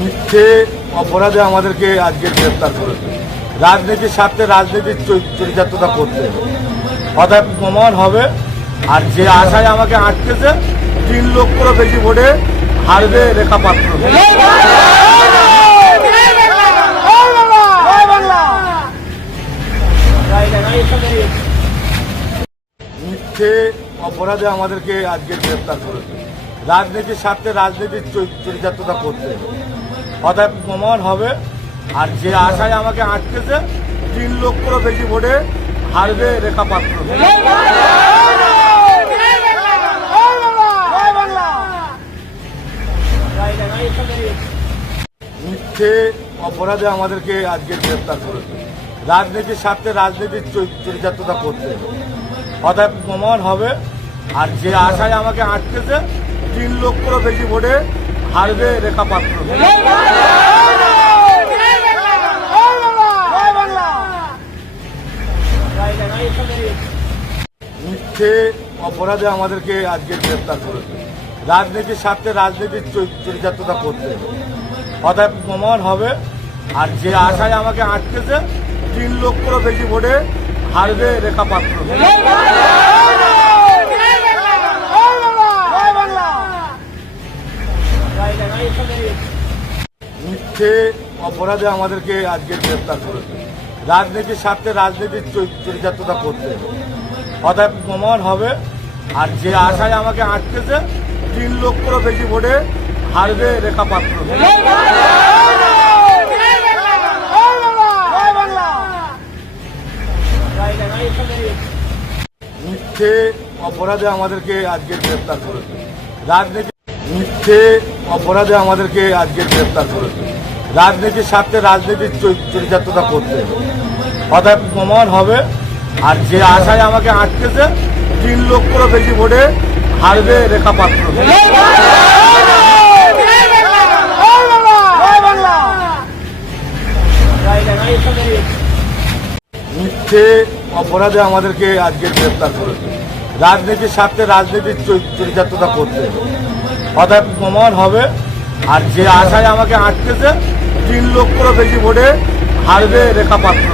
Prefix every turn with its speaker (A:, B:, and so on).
A: মিথ্যে অপরাধে আমাদেরকে আজকে গ্রেপ্তার করেছে। রাজনীতির স্বার্থে রাজনীতির চরিতার্থতা করতে অতএব প্রমাণ হবে, আর যে আশায় আমাকে আটকেছে, তিন লক্ষরও বেশি ভোটে হারবে রেখা পাত্র। মিথ্যে অপরাধে আমাদেরকে আজকে গ্রেপ্তার করেছে। রাজনীতির স্বার্থে রাজনীতির চরিতার্থতা করতে অতএব প্রমাণ হবে। আর যে আশায় আমাকে আটকেছে তিন লক্ষরও বেশি ভোটে হারবে রেখা পাত্র। মিথ্যে অপরাধে আমাদেরকে আজকে গ্রেপ্তার করেছে। রাজনীতির স্বার্থে রাজনীতির চৈ- চরিতার্থতা করতে অতএব প্রমাণ হবে। আর যে আশায় আমাকে আটকেছে তিন লক্ষরও বেশি ভোটে হারবে রেখা পাত্র। মিথ্যে অপরাধে আমাদেরকে আজকে গ্রেপ্তার করেছে। রাজনীতির স্বার্থে রাজনীতির চরিতার্থতা করতে অতএব প্রমাণ হবে, আর যে আশায় আমাকে আটকেছে, তিন লক্ষরও বেশি ভোটে হারবে রেখা পাত্র। মিথ্যে অপরাধে আমাদেরকে আজকে গ্রেপ্তার করেছে। রাজনীতির স্বার্থে রাজনীতির চরিতার্থতা করতে অতএব প্রমাণ হবে, আর যে আশায় আমাকে আটকেছে, তিন লক্ষরও বেশি ভোটে হারবে রেখা পাত্র। মিথ্যে অপরাধে আমাদেরকে আজকে গ্রেপ্তার করেছে। রাজনীতি মিথ্যে অপরাধে আমাদেরকে আজকে গ্রেপ্তার করেছে। রাজনীতির স্বার্থে রাজনীতির চরিতার্থতা করতে অতএব প্রমাণ হবে, আর যে আশায় আমাকে আটকেছে, তিন লক্ষরও বেশি ভোটে হারবে রেখা পাত্র। মিথ্যে অপরাধে আমাদেরকে আজকে গ্রেপ্তার করেছে। রাজনীতির স্বার্থে রাজনীতির চরিতার্থতা করতে অতএব প্রমাণ হবে। আর যে আশায় আমাকে আটকেছে, তিন লক্ষরও বেশি ভোটে হারবে রেখা পাত্র।